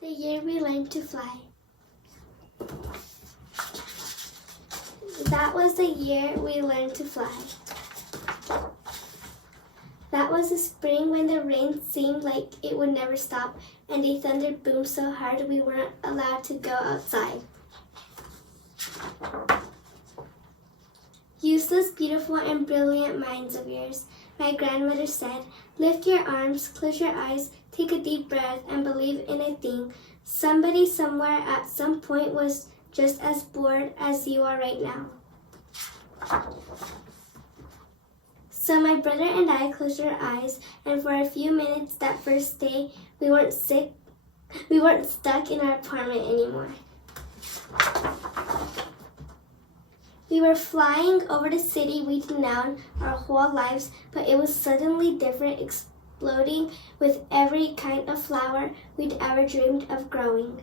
The year we learned to fly. That was the year we learned to fly. That was the spring when the rain seemed like it would never stop and the thunder boomed so hard we weren't allowed to go outside. Useless, beautiful, and brilliant minds of yours, my grandmother said, lift your arms, close your eyes, take a deep breath, and believe in a thing. Somebody somewhere at some point was just as bored as you are right now. So my brother and I closed our eyes, and for a few minutes that first day, we weren't stuck in our apartment anymore. We were flying over the city we'd known our whole lives, but it was suddenly different, exploding with every kind of flower we'd ever dreamed of growing.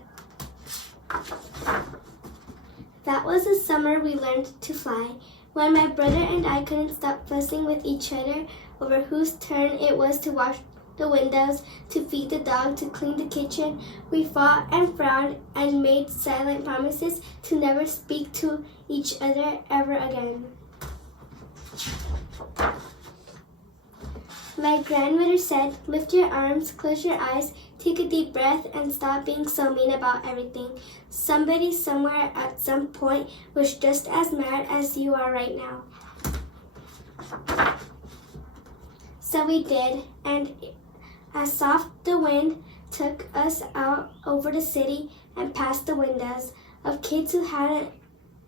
That was the summer we learned to fly, when my brother and I couldn't stop fussing with each other over whose turn it was to wash the windows, to feed the dog, to clean the kitchen. We fought and frowned and made silent promises to never speak to each other ever again. My grandmother said, lift your arms, close your eyes, take a deep breath, and stop being so mean about everything. Somebody somewhere at some point was just as mad as you are right now. So we did, and as soft the wind took us out over the city and past the windows of kids who hadn't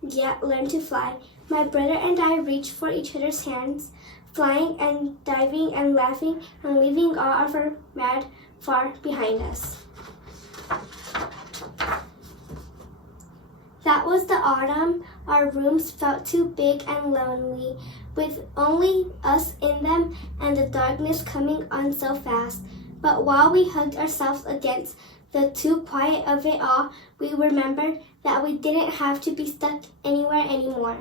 yet learned to fly, my brother and I reached for each other's hands, flying and diving and laughing and leaving all of our mad far behind us. That was the autumn. Our rooms felt too big and lonely, with only us in them and the darkness coming on so fast. But while we hugged ourselves against the too quiet of it all, we remembered that we didn't have to be stuck anywhere anymore.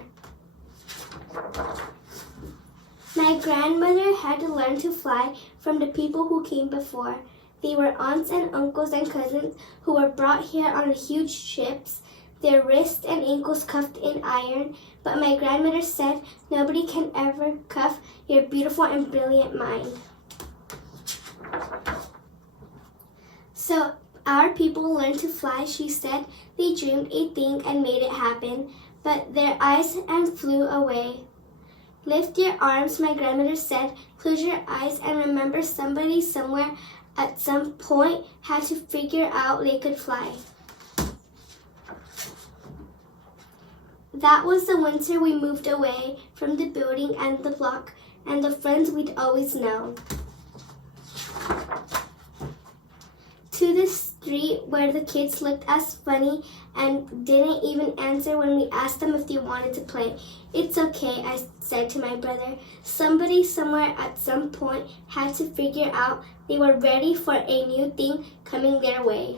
My grandmother had to learn to fly from the people who came before. They were aunts and uncles and cousins who were brought here on huge ships, their wrists and ankles cuffed in iron. But my grandmother said, nobody can ever cuff your beautiful and brilliant mind. So our people learned to fly, she said. They dreamed a thing and made it happen, but their eyes and flew away. Lift your arms, my grandmother said. Close your eyes and remember somebody somewhere at some point had to figure out they could fly. That was the winter we moved away from the building and the block and the friends we'd always known, to the street where the kids looked as funny and didn't even answer when we asked them if they wanted to play. It's okay, I said to my brother. Somebody somewhere at some point had to figure out they were ready for a new thing coming their way.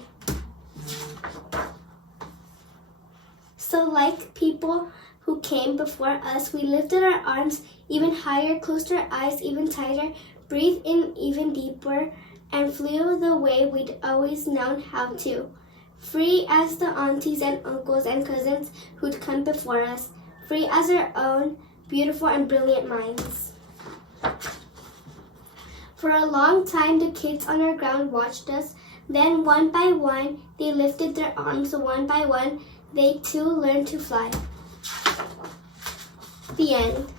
So like people who came before us, we lifted our arms even higher, closed our eyes even tighter, breathed in even deeper, and flew the way we'd always known how to. Free as the aunties and uncles and cousins who'd come before us. Free as our own beautiful and brilliant minds. For a long time, the kids on our ground watched us. Then one by one, they lifted their arms. One by one, they too learned to fly. The end.